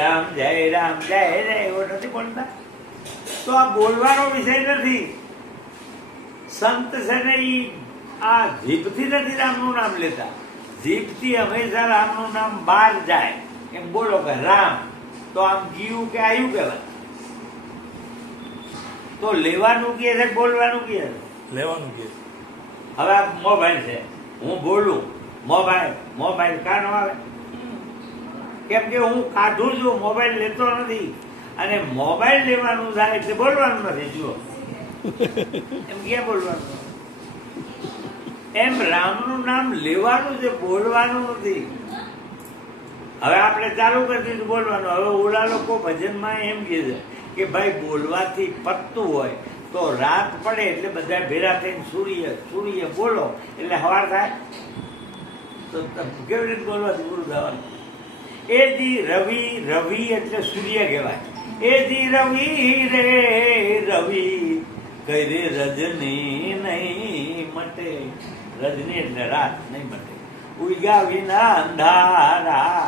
રામ જય એવો નથી બોલતા. તો આ બોલવાનો વિષય નથી. સંત છે ને ઈ આ જીભથી નથી રામનું નામ લેતા. જીભથી હંમેશા રામનું નામ બહાર જાય એમ બોલો કે રામ, તો આમ જીવું કે આયુ કહેવાય. તો લેવાનું કે છે બોલવાનું કે લેવાનું કે હવે આ મોબાઈલ છે, હું બોલું મોબાઈલ કાનો આવે? કેમ કે હું કાઢું છું, મોબાઈલ લેતો નથી. અને મોબાઈલ લેવાનું થાય એટલે બોલવાનું નથી. જુઓ એમ ક્યાં બોલવાનું? એમ રામનું નામ લેવાનું છે, બોલવાનું નથી. હવે આપણે ચાલુ કરી દીધું બોલવાનું. હવે ઓલા લોકો ભજનમાં એમ કહે છે કે ભાઈ બોલવાથી પતતું હોય તો રાત પડે એટલે બધા ભેગા થઈને સૂર્ય બોલો એટલે સવાર થાય. તો કેવી રીતે બોલવાથી પૂરું થવાનું? એ જી રવિ એટલે સૂર્ય કહેવાય. એ જી રવિ રે રવિ કઈ રે રજની નહીં મટે. રજની એટલે રાત નહીં મટે. ઉગ્યા વિના અંધારા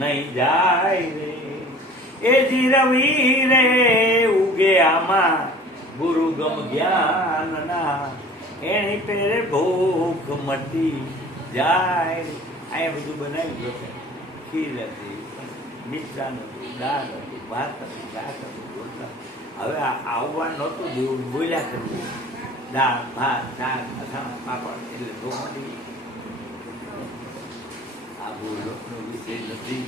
નહીં જાય રે. એ જી રવિ રે ઉગે આમાં ગુરુ ગમ જ્ઞાન ના. એની પેરે ભૂખ મટી જાય. અહીંયા બધું બનાવી ગયો છે. ખીર હતી, મિષ્ટાન હતું, દાળ હતું, ભાત હતું, શાક હતું, રોટલા. હવે આવવા નહોતું દેવું, બોલ્યા કરવું. દાળ ભાત શાક અથાણા પાપડ એટલે તો મળી. આ બોલનો વિષય નથી.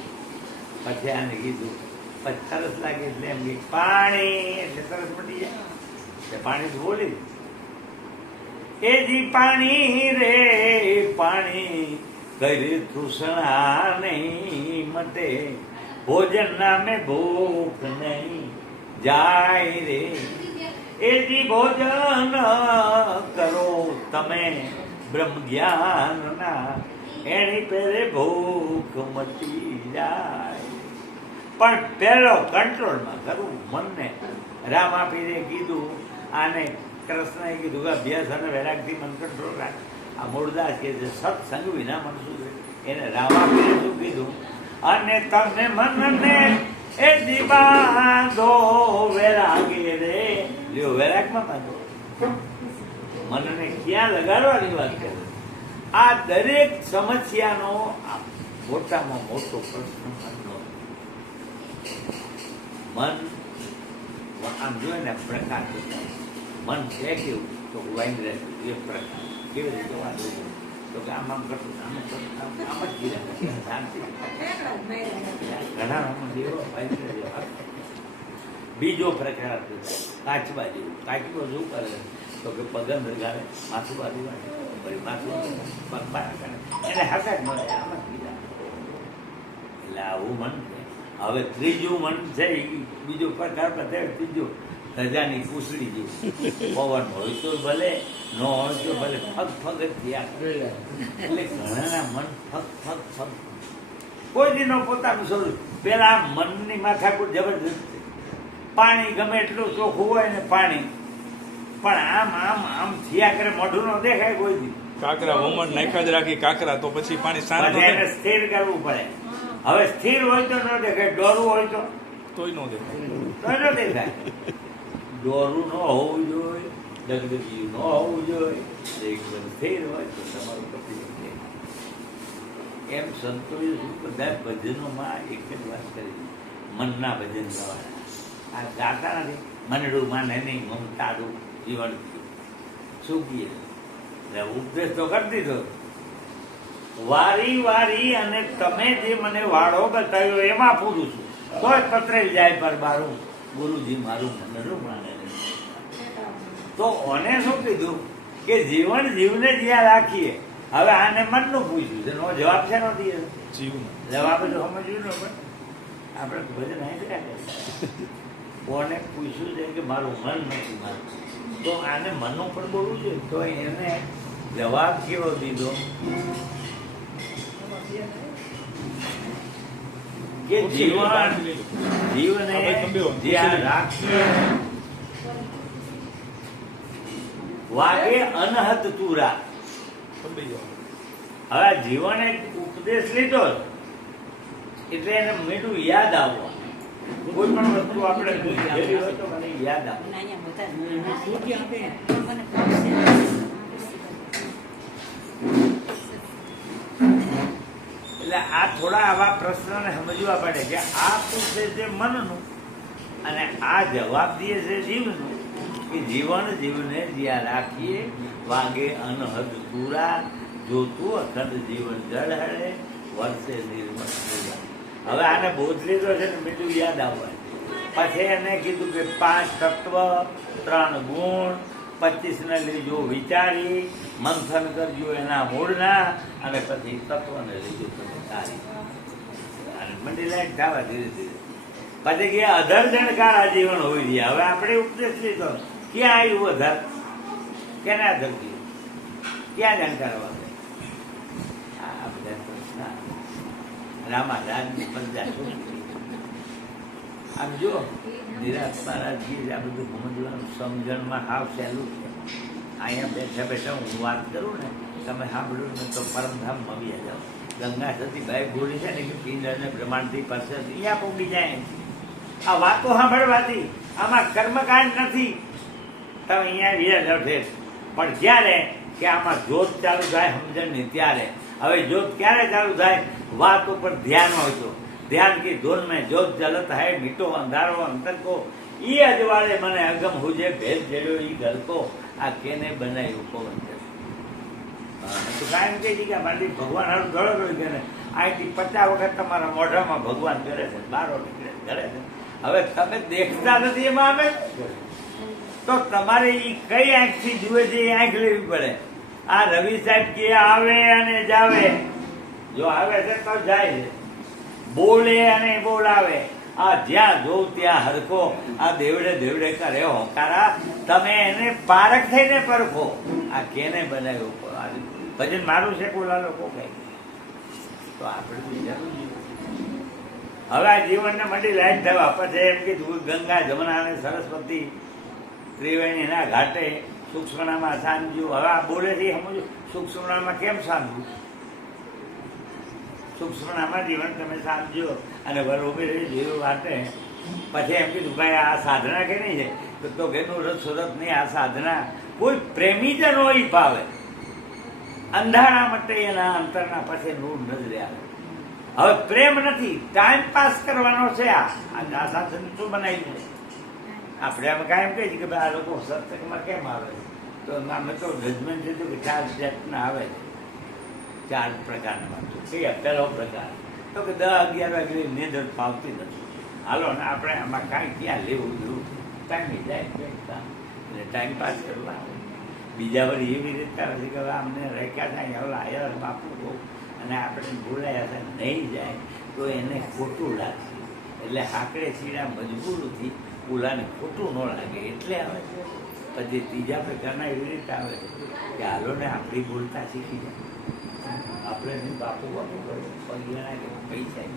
પછી આને કીધું, પછી તરસ લાગે એટલે એમ કે પાણી એટલે તરસ મટી જાય. પાણી બોલી એ જી પાણી રે પાણી કરી તૃષ્ણા નહીં મટે. ભોજન નામે ભૂખ નહીં જાય રે. એ જી ભોજન કરો તમે બ્રહ્મ જ્ઞાન ના. એની પેરે ભૂખ મટી જાય. પણ પહેલો કંટ્રોલમાં કરવું મનને. રામ આપીને કીધું, આને કૃષ્ણએ કીધું કે અભ્યાસ અને વૈરાગથી મન કંટ્રોલ રાખ. આ મૂળદાસ કે છે સત્સંગ વિના મન શું છે? એને રામ આપીને શું કીધું? અને તમને મનને એ દીબાંધો વૈરાગે રે. લ્યો વૈરાગમાં બાંધો. મનને ક્યાં લગાડવાની વાત કરે? આ દરેક સમસ્યાનો મોટામાં મોટો પ્રશ્ન મનનો. મન આમ જોઈએ ને પ્રકાશ. મન છે કેવું? તો વાઈન રહેતું એ પ્રકાશ. કેવી રીતે વાંધો? તો કે આમ કરતું આમ જ ગીરા શાંતિ. ઘણા બીજો પ્રકાર કાચબા જેવું. કાચબો શું કરે? તો કે પગન રગાડે, માથું બાજુ વાળે, માથું પગ બહાર કાઢે એટલે હકાત મળે. આમ જ ગીરા. એટલે આવું મન છે. હવે ત્રીજું મન છે, બીજો પ્રકાર બતાવે. ત્રીજું રજાની કુસડી જેવું. પવન હોય તો ભલે, ન હોય તો ભલે, ફગ જ થયા. એટલે ઘણાના મન ફગ. કોઈ દી નો પોતાનું સ્વરૂપ. પેલા મનની માથાકૂટ જબરજસ્ત. પાણી ગમે એટલું ચોખ્ખું હોય ને પાણી, પણ આમ થયા કરે, મોઢું નો દેખાય કોઈ દી. કાકરા વમણ નાખ્યા જ રાખી કાકરા, તો પછી પાણી શાંત એને સ્થિર કરવું પડે. હવે સ્થિર હોય તો ન દેખાય, ડોરું હોય તો તોય નો દેખાય. ન દેખાય. ડોરું ન હોવું જોઈએ, દગદગી ન હોવું જોઈએ. એકદમ સ્થિર હોય તો તમારું કપી દેખાય. એમ સંતોએ બધા ભજનોમાં એક જ વાત કરી, મનના ભજન ગાવાના. આ ગાતા નથી. મનડું માને નહીં, મમતાડું જીવન શું કીએ. એટલે ઉપદેશ તો કરી દીધો. વારી અને તમે જે મને વાળો બતાવ્યો એમાં પૂરું છું. તોય પતરેલ જાય પર બારું, ગુરુજી મારું મનડું માને. તો ઓને શું કીધું કે જીવન જીવને જ્યાં રાખીએ. હવે આને મનનું પૂછ્યું છે, નો જવાબ છે નો દઈએ જીવન જવાબ તો સમજવું ને. પણ આપણે ભજન આવી રહ્યા કોને પૂછ્યું છે કે મારું મન નથી મારું, તો આને મનનું પણ બોલવું છે. તો એને જવાબ કેવો દીધો કે જીવને જ્યાં રાખીએ વાગે અનહદ તુરા. હવે જીવને ઉપદેશ લીધો એટલે એને મીઠું યાદ આવવા. કોઈ પણ વસ્તુ આપણે ભૂલી હોય તો મને યાદ આવે. એટલે આ થોડા આવા પ્રશ્નોને સમજવા પડે કે આ પૂછે છે મનનું અને આ જવાબ દે છે જીવનું. કે જીવન જીવને જ્યાં રાખીએ વાગે અનહદ પૂરા, જોતું અખંડ જીવન જળ હળે વર્ષે નિર્મળ. હવે આને બોધ લીધો છે ને મીઠું યાદ આવે. પછી એને કીધું કે 5 તત્વ 3 ગુણ 25 ને લીજો વિચારી, મંથન કરજો એના મૂળના, અને પછી તત્વને લીજો તમે તારી. અને મંડી લાઈટ થવા ધીરે ધીરે પછી કે અધર જણકાર આજીવન હોઈ રહ્યા. હવે આપણે ઉપદેશ લીધો, ક્યાં આવ્યું અધર? કેના અધર થયું? ક્યાં જાણકાર વાગે? આ બધા પ્રશ્ન રામાદાસની બધા આમ જો નિરાશ મહારાજજી આ બધું સમજવાનું સમજણમાં હાવ સહેલું છે. અહીંયા બેઠા બેઠા હું વાત કરું ને, તમે સાંભળ્યું ને તો પરમધામ મળી જાઓ. ગંગા સતીભાઈ બોલી છે ને કે પિંડ અને બ્રહ્માંડથી પાસે અહીંયા પહોંચી જાય. આ વાતો સાંભળવાથી આમાં કર્મકાંડ નથી. તમે અહીંયા વિરાજ અર્થે પણ જ્યારે કે આમાં જોત ચાલુ થાય સમજણની ત્યારે. હવે જોત ક્યારે ચાલુ થાય? વાત ઉપર ધ્યાન હોય તો. ધ્યાન કી ધૂન में जोत जलत है मीठो अंधारो अंतर को, ई अजवाड़े મને અગમ હુજે ભેદ જેડો ઈ ઘર કો, આ કેને બનાવ્યું કોણ છે? તો કાયમ કહે છે કે મારી ભગવાન હારું ગળો હોય કે અહીંથી 50 વખત તમારા મોઢામાં ભગવાન કરે છે, બારો નીકળે કરે છે. હવે તમે દેખતા નથી એમાં અમે તો તમારે ઈ કઈ આંખથી જુએ છે એ આંખ લેવી પડે. આ રવિ સાહેબ કે આવે અને જાવે, જો આવે છે તો જાય છે, બોલે અને બોલાવે. આ જ્યાં જોઉં ત્યાં હરખો, આ દેવડે દેવડે કરે હોકારા. તમે એને પારખ થઈને પરખો, આ કેને બનાવ્યો? ભજન મારું છે બોલા લોકો કઈ તો આપણે હવે આ જીવનને મંડી લાઈટ થવા. પછી એમ કીધું ગંગા જમુના અને સરસ્વતી ત્રિવેણીના ઘાટે સુક્ષણામાં સાંજ્યું. હવે આ બોલે છે સમજો સુક્ષણામાં કેમ સાંજવું? સુક્ષણામાં જીવન તમે સાંજ્યો અને બરોબર જેવું વાતે. પછી એમ કીધું ભાઈ આ સાધના કે નહીં છે તો ઘેરનું રથ સુરત નહીં. આ સાધના કોઈ પ્રેમી જ નો ભાવે. અંધારા માટે એના અંતરના પછી નૂર નજરે આવે. હવે પ્રેમ નથી, ટાઈમ પાસ કરવાનો છે. આ સાધન શું બનાવ્યું છે? આપણે આમ કાયમ કહીએ છીએ કે આ લોકો સત્સંગમાં કેમ આવે તો અમે તો જજમેન્ટ લીધું કે 4 જાતના આવે છે. 4 પ્રકારના વાંચો. પહેલો પ્રકાર તો કે 10-11 વાગે નિંદર પાવતી નથી. હાલો ને આપણે આમાં કાંઈ ક્યાં લેવું જોવું, ટાઈમ જાય એટલે ટાઈમ પાસ કરવા આવે. બીજા વળી એવી રીતે આવે છે કે હવે અમને રેખ્યા થાય હવે આવ્યા બાપુ બહુ અને આપણે બોલાયા હતા નહીં જાય તો એને ખોટું લાગશે. એટલે હાકડે સીડા મજબૂરથી ઓલાને ખોટું ન લાગે એટલે આવે છે. પછી ત્રીજા પ્રકારના એવી રીતે આવે કે હાલો ને આપણી બોલતા શીખી જાય. આપણે નહીં બાપુ બાપુ પગના કે પૈસા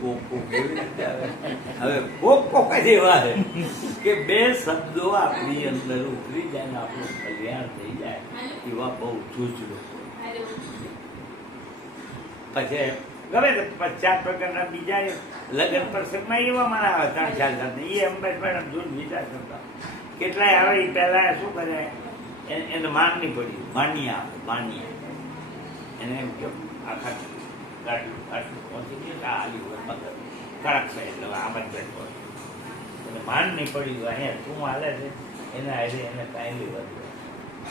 કોકો કેવી રીતે આવે. હવે કોકો કઈ એવા છે કે 2 શબ્દો આપણી અંદર ઉતરી જાય ને આપણું કલ્યાણ થઈ જાય એવા બહુ જૂજ લોકો. પછી ગમે તો 4 પ્રકારના બીજા લગ્ન પ્રસંગમાં એવા મારા આવે 3-4 જાતને. એ અંબેડકર જૂન વિચાર કરતા કેટલાય આવે. એ પહેલા શું કરે એને માન નહીં પડી, માન્યા આવે માન્યા. એને એમ કે આખા આટલું પહોંચી ગયું આલી હોય મગર કડક છે એટલે આમ જ બેઠો એટલે માન નહીં પડી ગયું. અહીંયા શું હાલે છે એને હાલે એને કાંઈ વધુ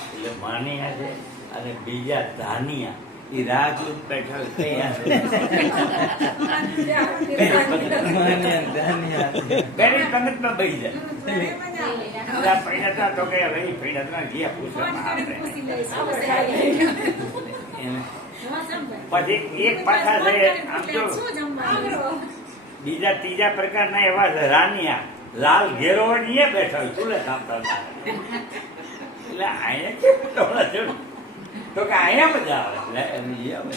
એટલે માન્યા છે. અને બીજા ધાનિયા એ રાહ જોઈ બેઠા પેલી પંગતમાં બહી જાય પૈડા તો કે હવે પૈડા ગયા પૂછવામાં પછી એક પાછા છે આમ જો બીજા 3જા પ્રકારના એવા રાનિયા લાલ ઘેરો બેઠા હોય ચૂલે કાપતા એટલે અહીંયા કેમ તો કે અહીંયા મજા આવે.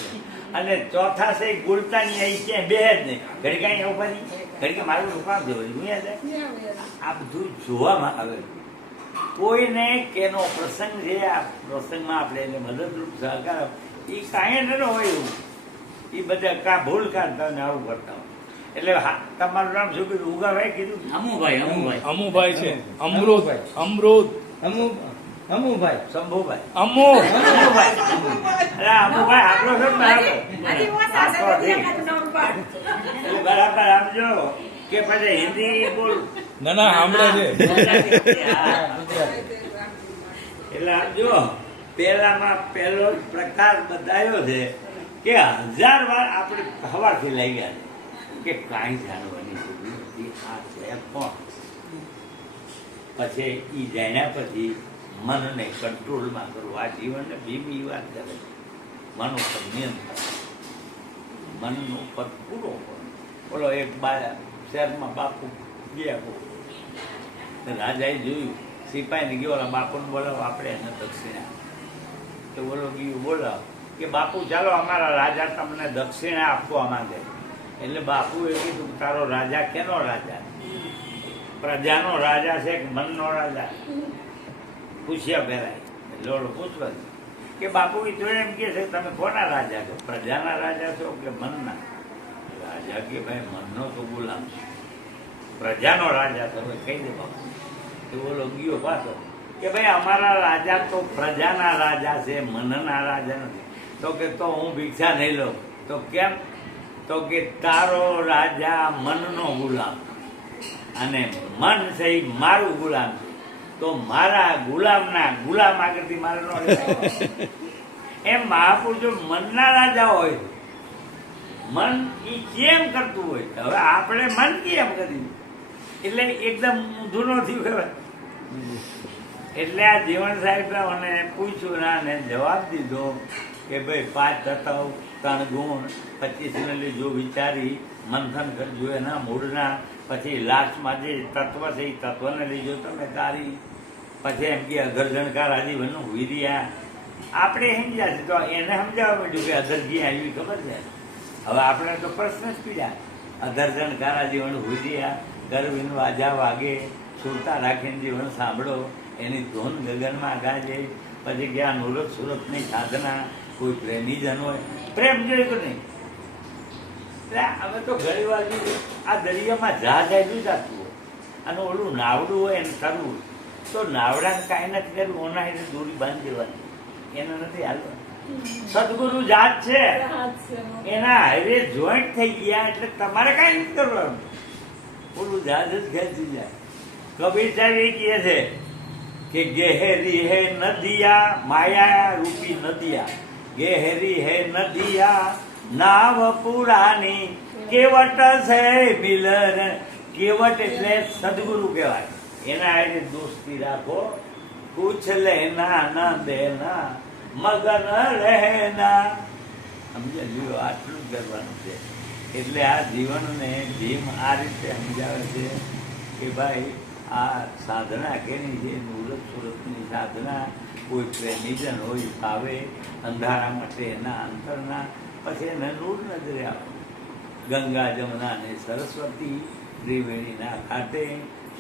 અને ચોથા છે ગુલતાની અહીં ક્યાંય બે જ નહીં. ઘડી કાંઈ એવું બની ઘડી કે મારું દુકાન જોયું આ બધું જોવામાં આવે. કોઈને કેનો પ્રસંગ છે આ પ્રસંગમાં આપણે એને મદદરૂપ સહકાર એ કાંઈ ન હોય એવું. એ બધા કાં ભૂલ કાઢતા ને આવું કરતા હોય. એટલે હા, તમારું નામ શું કીધું? ઉગાભાઈ કીધું? અમુભાઈ અમુભાઈ છે. અમૃત અમૃત અમુભાઈ શંભુભાઈ. અમુ અમુભાઈ. અરે અમુભાઈ આપણો છે ને બરાબર. હજી ઓછા છે, આપણો હજી ઠીક. એકાદ નંબર પાડ. એટલે બરાબર આપજો કે પછી હિન્દી બોલ. ના ના સાંભળે છે. હા. એટલે આપજો પહેલામાં પહેલો જ પ્રકાર બતાવ્યો છે કે 1000 વાર આપણે હવાથી લઈ ગયા છે કે કાંઈ જાણવાની જરૂર નથી, આ છે કોણ. પછી એ જાણ્યા પછી મનને કંટ્રોલમાં કરવું, આ જીવનને બીમી વાત કરે છે. મન ઉપર નિયંત્રણ, મનનો ઉપર પૂરો કરો. બોલો એક શહેરમાં બાપુ ગયા બહુ રાજાએ જોયું, સિપાહીને ગયો ઓલા બાપુને બોલાવો, આપણે એને દક્ષિણા. તો બોલો ગયું બોલાવો કે બાપુ ચાલો અમારા રાજા તમને દક્ષિણા આપવા માંગે. એટલે બાપુએ કીધું તારો રાજા કેનો રાજા? પ્રજાનો રાજા છે કે મનનો રાજા? પૂછ્યા પહેલાય એટલે ઓલો પૂછવા કે બાપુ એ તો એમ કે છે તમે કોના રાજા છો? પ્રજાના રાજા છો કે મનના રાજા? કે ભાઈ મનનો તો ગુલામ છે, પ્રજાનો રાજા તમે કહી દે બાપુ. તો બોલો ગયો પાછો કે ભાઈ અમારા રાજા તો પ્રજાના રાજા છે, મનના રાજા નથી. તો કે તો હું ભિક્ષા નહીં લઉં. તો કેમ? તો કે તારો રાજા મનનો ગુલામ અને મન છે એ મારું ગુલામ છે, તો મારા ગુલામના ગુલામ આગળથી મારે ન લેવાય. એમ મહાપુરુષો મનના રાજા હોય, મન એ કેમ કરતું હોય. હવે આપણે મન કેમ કર્યું એટલે એકદમ ઊંધું ન થયું કહેવાય. એટલે આ જીવન સાહેબ મને પૂછ્યું ના ને જવાબ દીધો કે ભાઈ 5 તત્વ 3 ગુણ 25 ને જો વિચારી મંથન કરજો એના મૂળના. પછી લાસ્ટમાં જે તત્વ છે એ તત્વને લીધો તમે તારી. પછી એમ કે અગરજણકાર આજીવનનું વીર્યા આપણે સમજ્યા છે. તો એને સમજાવવા માંડ્યું કે અધરજી આવી ખબર છે. હવે આપણે તો પ્રશ્ન જ પીડ્યા. અધરજણકાર આજીવન વીર્યા ગરવીન વાજા વાગે સુરતા રાખીને જીવન સાંભળો, એની ધૂન ગગનમાં ગાજે. પછી કે આ નુરત સુરતની સાધના, કોઈ પ્રેમીજન હોય પ્રેમ જોઈ તો નહીં. એટલે અમે તો ઘણી વાર આ દરિયામાં જહાજ આવી જતું હોય અને ઓલું નાવડું હોય એને કરવું, તો નાવડાને કાંઈ નથી કરવું, ઓના એને દોરી બાંધી દેવાની, એને નથી હાલવાનું. સદગુરુ જાત છે, એના હાઈવે જોઈન્ટ થઈ ગયા એટલે તમારે કાંઈ નથી કરવાનું, ઓલું જહાજ જ ખેંચી જાય. કબીર સાહેબ એ કહે છે કે ગહેરી હે નદિયા માયા રૂપી નદિયા, ગહેરી હે નદિયા નાવ પુરાની, કેવટ છે મિલન. કેવટ એટલે સદગુરુ કહેવાય. એના હારે દોસ્તી રાખો, કુછ લેના ના દેના મગન રહેના. સમજ્યા? આટલું જ કરવાનું છે. એટલે આ જીવનને ભીમ આ રીતે સમજાવે છે કે ભાઈ આ સાધના કેની છે? નુરત સુરતની સાધના. કોઈ પ્રેમીજન હોય આવે અંધારા માટે એના અંતરના, પછી એને નૂર નજરે આવે. ગંગા જમના ને સરસ્વતી ત્રિવેણીના ઘાટે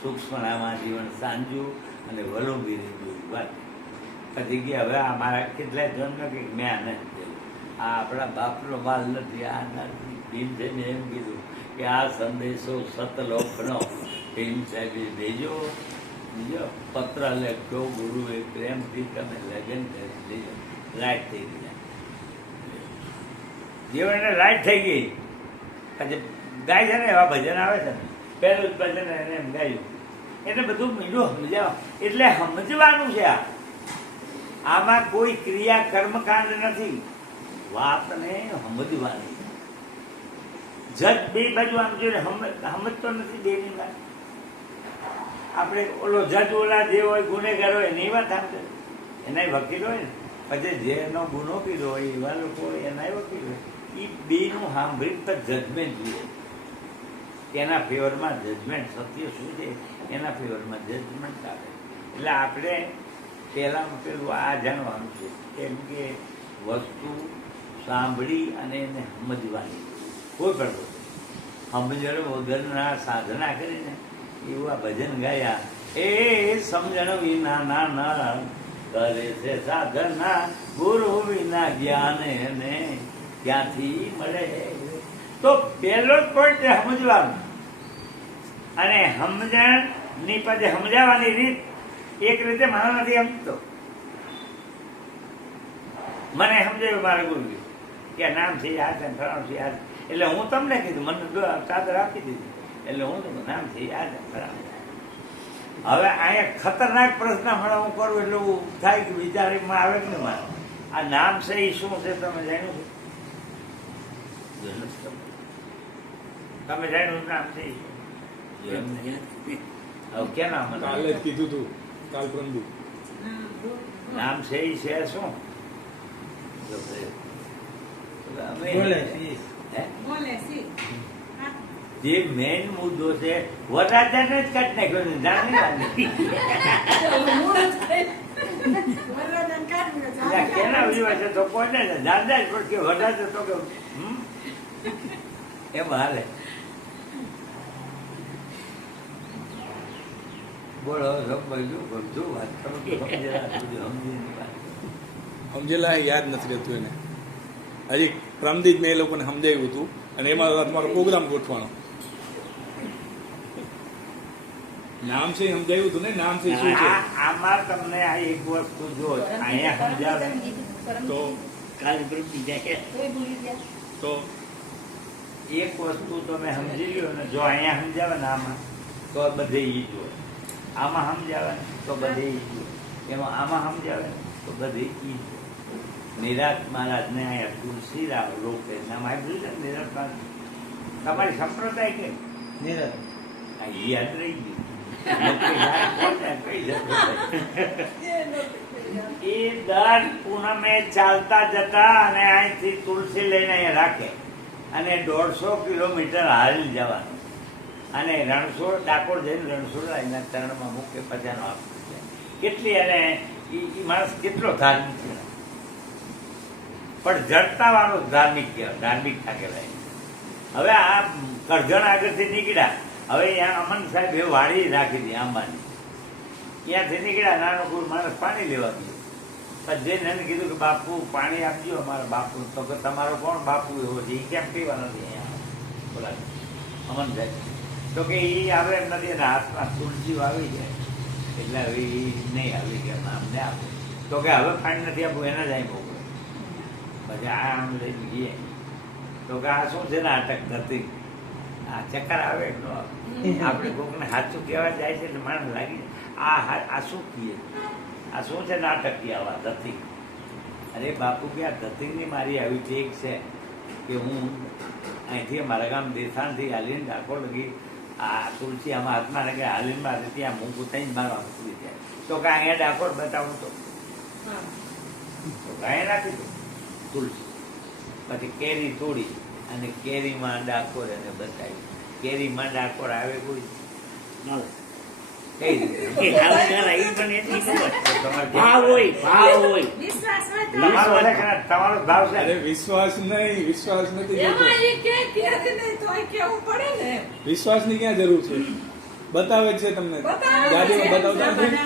સૂક્ષ્મણામાં જીવન સાંજ્યું અને વલોંગીરી જોઈ વાત. પછી કે હવે આ મારા કેટલાય જન્મ કે મેં નથી, આ આપણા બાપનો માલ નથી, આ નથી. ભીમ સાહેબે એમ કીધું કે આ સંદેશો સતલોકનો ભીમ સાહેબે ભેજો. બીજો પત્ર લખ્યો ગુરુએ પ્રેમથી તમે લગ્ન કરી લેજો. લાઈટ થઈ ગયા, જીવનને લાઈટ થઈ ગઈ. પછી ગાય છે ને એવા ભજન આવે છે ને, પહેલું જ ભજન એને એમ ગાયું એટલે બધું મીઠું સમજાવ. એટલે સમજવાનું છે. આમાં કોઈ ક્રિયા કર્મકાંડ નથી, વાતને સમજવાની. જજ બે બાજુ આમ જોઈને સમજતો નથી બેની વાત. આપણે ઓલો જજ ઓલા જે હોય ગુનેગાર હોય એની વાત સમજે, એના વકીલ હોય ને, પછી જેનો ગુનો કર્યો હોય એવા લોકો હોય એના વકીલ હોય, એ બેનું સાંભળી પર જજમેન્ટ જોઈએ. એના ફેવરમાં જજમેન્ટ, સત્ય શું છે એના ફેવરમાં જજમેન્ટ આવે. એટલે આપણે પહેલાં પેલું આ જાણવાનું છે કેમ કે વસ્તુ સાંભળી અને એને સમજવાની. કોઈ પણ સમજણ વગરના સાધના કરીને એવું આ ભજન ગાયા. એ સમજણ વિના ના કરે છે સાધના, ગુરુ વિના જ્ઞાન એને ક્યાંથી મળે. તો પહેલો જ પોઈન્ટ સમજવાનું, અને સમજણની પછી સમજાવવાની રીત એક રીતે મારો નથી સમજતો. મને સમજાયું મારા ગુરુ કે નામ છે યાદ છે, ફલાણું છે યાદ, એટલે હું તમને કીધું, મને ચાદર આપી દીધી, એટલે હું તો નામ છે યાદ છે, ફલાણું. હવે અહીંયા ખતરનાક પ્રશ્ન હમણાં હું કરું એટલે એવું થાય કે વિચારીમાં આવે કે ને મારે આ નામ છે એ શું છે તમે જાણ્યું છે? તમે જાણ્યું નામ છે એ શું? હવે કેના મને કાલે જ કીધું તું, કાલ પ્રંદુ નામ છે એ છે શું? બોલે છે. હે? બોલે છે. જે મેઇન મુદ્દો છે વરરાજાને જ કાઢી નાખ્યો છે, જાણ નહીં. વરરાજાને કાઢી નાખ્યો. ત્યાં કેના વિવાહ છે તો કોને છે દાદા જ પણ કે વરરાજા તો કે એમ હાલે. બોલો સમજ્યું વાત કરો સમજેલા યાદ નથી રહેતું એને. હજી પ્રમદી જ મેં એ લોકોને સમજાવ્યું હતું, અને એમાં તમારો પ્રોગ્રામ ગોઠવાનો. નામ છે એ સમજાવ્યું હતું ને, નામ છે એ શું છે? આમાં તમને આ એક વસ્તુ જો અહીંયા સમજાવે તો કાલ પ્રતિ જાય તો એક વસ્તુ તમે સમજી લ્યો ને, જો અહીંયા સમજાવે ને આમાં તો બધે ઈ જો, આમાં સમજાવે ને તો બધે ઈ જો, એમાં આમાં સમજાવે ને તો બધે ઈ જો. નિરાત મહારાજ ને અહીંયા તુલસીરામ લોક નામ આપ્યું છે ને નિરાત મહારાજ. તમારી સંપ્રદાય કે નિરત. આ યાદ રહી ગયું. કઈ એ દર પૂનમે ચાલતા જતા અને અહીંથી તુલસી લઈને અહીંયા રાખે અને 150 કિલોમીટર હાલી જવાનું, અને રણછોડ ડાકોર જઈને રણછોડ એના ચરણમાં મૂકે પછાનો આપવું છે. કેટલી અને એ માણસ કેટલો ધાર્મિક છે, પણ જડતા વાળો ધાર્મિક કહેવાય, ધાર્મિકતા કહેવાય. હવે આ કરજણ આગળથી નીકળ્યા, હવે અહીંયા અમન સાહેબ એ વાડી રાખી હતી આંબાની, ત્યાંથી નીકળ્યા, નાનો કોઈ માણસ પાણી લેવા ગયો. પછી જઈને એને કીધું કે બાપુ પાણી આપજો અમારા બાપુ. તો કે તમારો કોણ બાપુ એવો છે, એ કેમ પીવા નથી અહીંયા બોલા અમન સાહેબ? તો કે એ આવે એમ નથી, એના હાથમાં તુલસી આવી જાય એટલે હવે એ નહીં આવી કે અમને આપો. તો કે હવે પાણી નથી આપવું, એને જ અહીં મોકલો. પછી આ આમ લઈને ગઈએ તો કે આ શું છે ને નાટક નથી, આ ચક્કર આવે એટલો આપણે કોકને સાચું કહેવા જાય છે એટલે માણસ લાગી આ શું કહીએ, આ શું છે નાટક આવા ધતિંગ. અરે બાપુ કે આ ધતિંગની મારી આવી ટેક છે કે હું અહીંથી મારા ગામ દેસાણથી હાલીને ડાકોર લગી આ તુલસી આમાં હાથમાં લગે હાલીને મારે ત્યાં હું પોતાની મારવા મૂકી જાય. તો કે અહીંયા ડાકોર બતાવું તો અહીંયા નાખી દઉં તુલસી. પછી કેરી તોડી અને કેરીમાં ડાકોર એને બતાવી. કેરીમાં ડાકોર આવે કોઈ કઈ વિશ્વાસ હોય તો તમારો ભાવ છે. અરે વિશ્વાસ નહીં, વિશ્વાસ નથી જોતો. એમાં એ કે ત્યારે નહીં તોય કેવું પડે ને. વિશ્વાસની ક્યાં જરૂર છે? બતાવે જ છે તમને, ગાડીમાં બતાવતા નથી.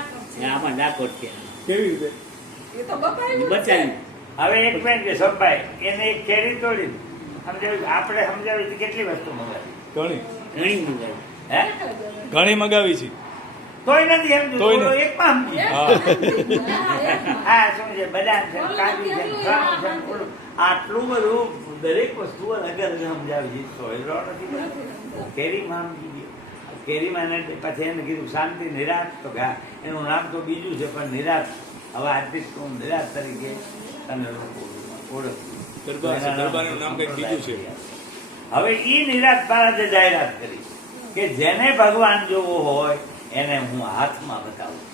આમાં ડાકોર છે કેવી રીતે એ તો બતાવ્યું જ છે. બચાવી હવે એક મિનિટ કે સંભાઈ એને એક કેરી તોડી સમજાવ્યું. આપણે સમજાવી કેટલી વસ્તુ મંગાવી ઘણી ઘણી મંગાવી હે ઘણી મગાવી છે. તોય નથી એમ તોય બોલો નથી. એકમાં સમજી. હા હા શું છે બદામ છે કાજુ છે ફલાણું છે ઓલું. આટલું બધું દરેક વસ્તુ અલગ અલગ સમજાવી છે. સોયરો નથી કેરીમાં સમજી ગયો. કેરીમાં એને પછી એને કીધું શાંતિ નિરાત. તો કે હા, એનું નામ તો બીજું છે પણ નિરાત. હવે આજથી હું નિરાત તરીકે તને લોકો ઓળખું. દરબાર છે, દરબારનું નામ કંઈક બીજું છે. હવે ઈ નિરાત મહારાજે જાહેરાત કરી કે જેને ભગવાન જોવો હોય એને હું હાથમાં બતાવું.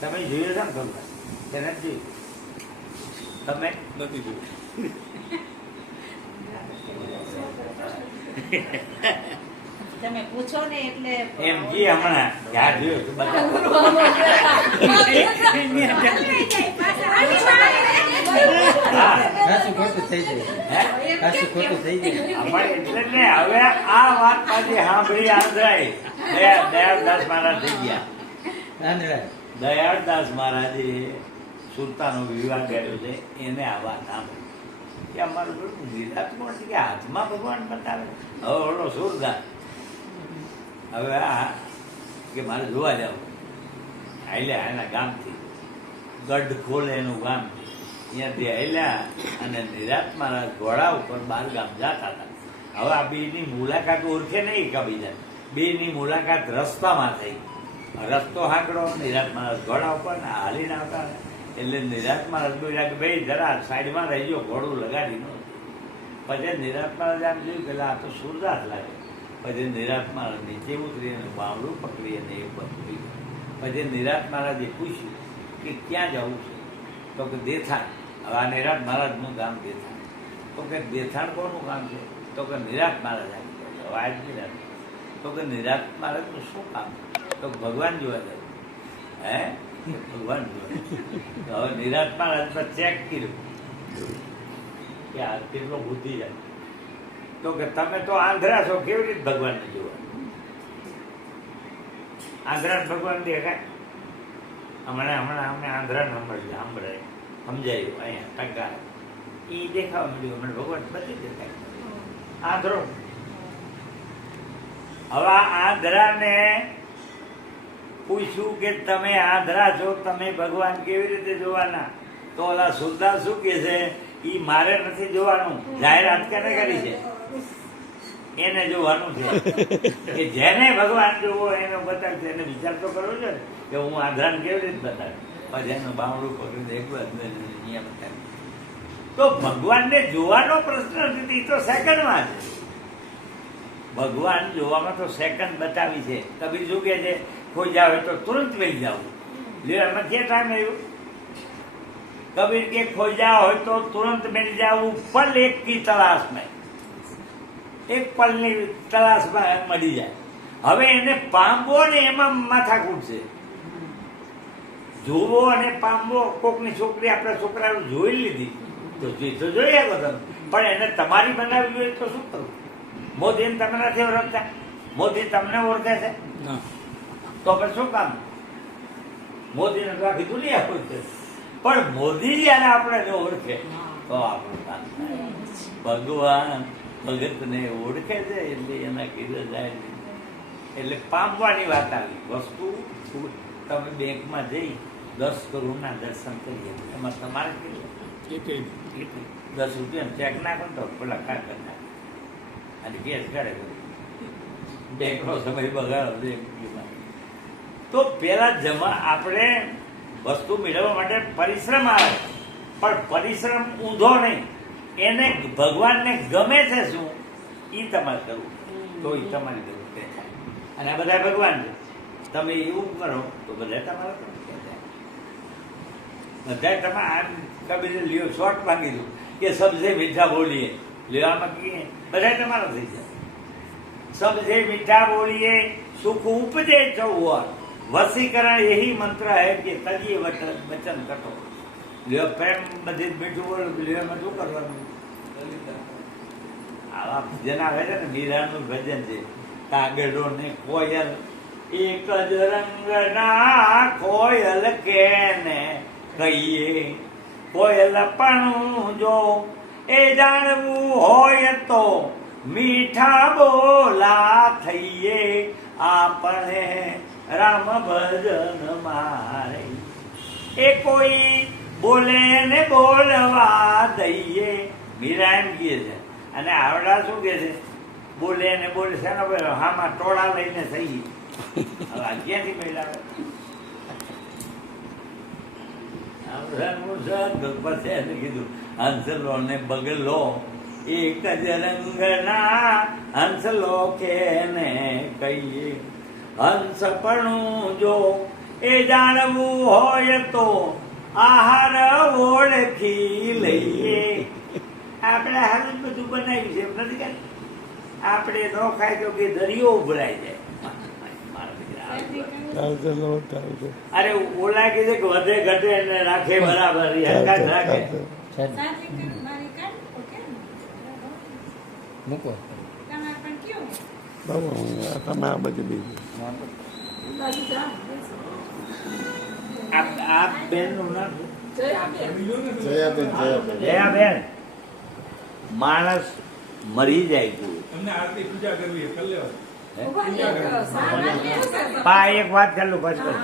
તમે જોયું છે ને ભગવાન? તેને જ જોયું તમે? નથી જોયું. તમે પૂછો ને એટલે એમ જી હમણાં જ્યાં જોયું તો બતાવો. હા કાશું ખોટું થઈ જાય. હે? કાશું ખોટું થઈ જાય. અમારે એટલે જ ને હવે આ વાત પાછી સાંભળી આંધળાઈ દયાળદાસ મહારાજ થઈ ગયા. આંધળા. દયાળદાસ મહારાજે સુરતાનો વિવાહ કર્યો છે, એને આ વાત સાંભળી. કે અમારું બધું નિરાત્મા છે કે હાથમાં ભગવાન બતાવે. હવે ઓલો સુરદાસ હવે આ કે મારે જોવા જાવ હાલ્યા એના ગામથી ગઢ ખોલે એનું ગામ અહીંયાથી હાલ્યા અને નિરાત્મા ઘોડા ઉપર 12 ગામ જતા હતા. હવે આ બેની મુલાકાત ઓળખે નહીં એકબીજા, બેની મુલાકાત રસ્તામાં થઈ. રસ્તો હાંકડો, નિરાત મહારાજ ઘોડા ઉપર ને હાલીને આવતા એટલે નિરાત મહારાજ બોલ્યા કે ભાઈ જરા સાઈડમાં રહીજો, ઘોડું લગાડી નો. પછી નિરાત મહારાજ આમ જોયું કે આ તો સુરદાસ લાગે. પછી નિરાત મહારાજ નીચે ઉતરી અને બાવડું પકડી અને એ બધું. પછી નિરાત મહારાજે પૂછ્યું કે ક્યાં જવું છે? તો કે દેથાણ. હવે આ નિરાત મહારાજનું ગામ દેથાણ. તો કે દેથાણ કોનું કામ છે? તો કે નિરાત મહારાજ આવી ગયા. હવે આજ નિરાત તો કે નિરાત મહારાજનું શું કામ? તો ભગવાન જોવા જાય. હે ભગવાન જોવા. હવે નિરાત મહારાજ પર ચેક કર્યું કે આ કેટલો બુદ્ધિ જાય. તો કે તમે તો આંધ્રા છો, કેવી રીતે ભગવાનને જોવા? આંધ્રા ભગવાન દેખાય? હમણાં અમને આંધ્રા નંબર સાંભળાય સમજાયું અહીંયા ટકા એ દેખાવા મળ્યું. હમણાં ભગવાન બધી દેખાય આંધ્રો. હવે આંધ્રાને પૂછ્યું કે તમે આંધ્રા છો, તમે ભગવાન કેવી રીતે જોવાના? તો ઓલા સુરદાસ શું કે છે, ઈ મારે નથી જોવાનું, જાહેરાત કેને કરી છે? એને જોવાનું છે કે જેને ભગવાન જોવો એનો બતાવશે. એને વિચાર તો કરવો છે ને કે હું આંધ્રાને કેવી રીતે બતાવ્યું. પછી એનું બાવડું પકડીને એક બાજુ અહીંયા બતાવ્યું. તો ભગવાનને જોવાનો પ્રશ્ન નથી, તો સેકન્ડમાં છે. ભગવાન જોવામાં તો સેકન્ડ બતાવી છે. કબીર શું કહે છે, કોઈ જાવ તો તુરંત મળી જાવ. એમાં કે ટાઈમ આવ્યું? કબીર કે ખોજા હોય તો તુરંત મળી જાવું, પલ એક કી તલાશ में, એક પલની તલાશમાં મળી જાય. હવે એને પામવો ને એમાં માથાકૂટ છે. જોવો અને પામવો. કોકની છોકરી આપણા છોકરાઓ જોઈ લીધી તો જોઈ આવ્યો તમે, પણ એને તમારી બનાવવી જોઈએ તો શું કરવું? મોદીને તમે નથી ઓળખતા, મોદી તમને ઓળખે છે તો પછી શું કામ? મોદીને તો આખી દુનિયા ઓળખે, પણ મોદી જયારે આપણે ઓળખે તો આપણું કામ થાય. ભગવાન ભગતને ઓળખે છે એટલે એના કીધે જાય. એટલે પામવાની વાત આવી. વસ્તુ તમે બેંકમાં જઈ 10 કરોડના દર્શન કરીએ, એમાં તમારે કેટલું? 10 રૂપિયા ચેક નાખો તો પેલા કાકા નાખે અને કેસ કરે. બેંકનો સમય બગાડો. તો પેલા આપણે વસ્તુ મેળવવા માટે પરિશ્રમ આવે, પણ પરિશ્રમ ઊંધો નહીં. એને ભગવાનને ગમે છે શું એ તમારે કરવું, તો એ તમારી જરૂર થાય. અને આ બધા ભગવાન છે, તમે એવું કરો તો બધા તમારા બધા તમે આમ કબીર લ્યો શોર્ટ માંગી દો કે સબસે મીઠા બોલીએ, લેવામાં કહીએ બધા તમારા થઈ જાય. सबसे मीठा बोलिए सुख उपजे चौवर, वसीकरण यही मंत्र है कि तजिए वचन कटो. લ્યો પ્રેમ બધી મીઠું બોલ, લ્યો એમાં શું કરવાનું? આવા ભજન આવે છે ને, મીરાનું ભજન છે, કાગડો ને કોયલ એક જ રંગના, કોયલ કેને કહીએ, કોયલ પણ જો એ જાણવું હોય તો મીઠા બોલા થઈએ, આપણે રામ ભજન મારે. એ કોઈ બોલે ને બોલવા દઈએ, મીરા એમ કહે છે. અને આવડા શું કે છે, બોલે ને બોલે છે ને હામાં ટોળા લઈને થઈ. હવે ક્યાંથી મેળાવે? પછી એને કીધું હંસલો ને બગલો એક જ રંગના, હંસલો કેને કહીએ, હંસ પણ જો એ જાણવું હોય તો આહાર ઓળખી લઈએ. આપણે હાલ બધું બનાવ્યું છે, એમ નથી કે આપણે ન ખાય તો કે દરિયો ઉભરાઈ જાય. અરે ઓલા કીધે કે વધે ઘટે ને રાખે બરાબર, રાખે. મૂકો તમે આ બધી બીજી આ બેન નું નામ જયાબેન જયાબેન. માણસ મરી જાય કોઈ તમને આરતી પૂજા કરવી છે કરી લેવા ઉભા રહો, સામાન કેવું છે? પા એક વાત ચાલુ બસ કરું.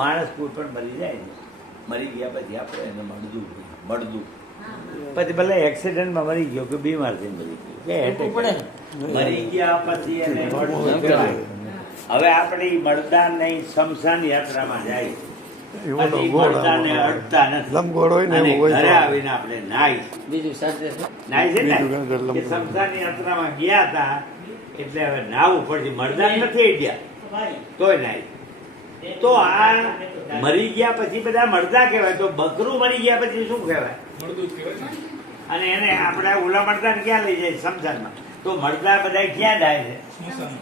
માણસ કોઈ પણ મરી જાય ને મરી ગયા પછી આપણે એને મળદું પછી ભલે એક્સિડન્ટમાં મરી ગયો કે બીમાર થઈને મરી ગયો કે attack મરી ગયા પછી એને મળદું કહેવાય. હવે આપણે ઈ મળદા નહીં શમશાન યાત્રામાં જાય એવો પછી ગોળ મળદાને અડતા નથી લંબગોળ હોય ને અને એવું હોય ઘરે તો. આવીને આપણે નાઈ બીજું સર્જે નાઈ છે ને બીજું કાંઈ કે લંબગોળ. શમશાન યાત્રામાં ગયા હતા એટલે હવે નાવું પડશે મળદા નથી ગયા તોય નાઈ તો આ મરી ગયા પછી બધા મળદા કહેવાય તો બકરું મરી ગયા પછી શું કહેવાય મળદું જ કહેવાય ને. અને એને આપણે ઓલા મળદા ક્યાં લઈ જાય શમશાનમાં તો મળદા બધા ક્યાં જાય છે સ્મશાન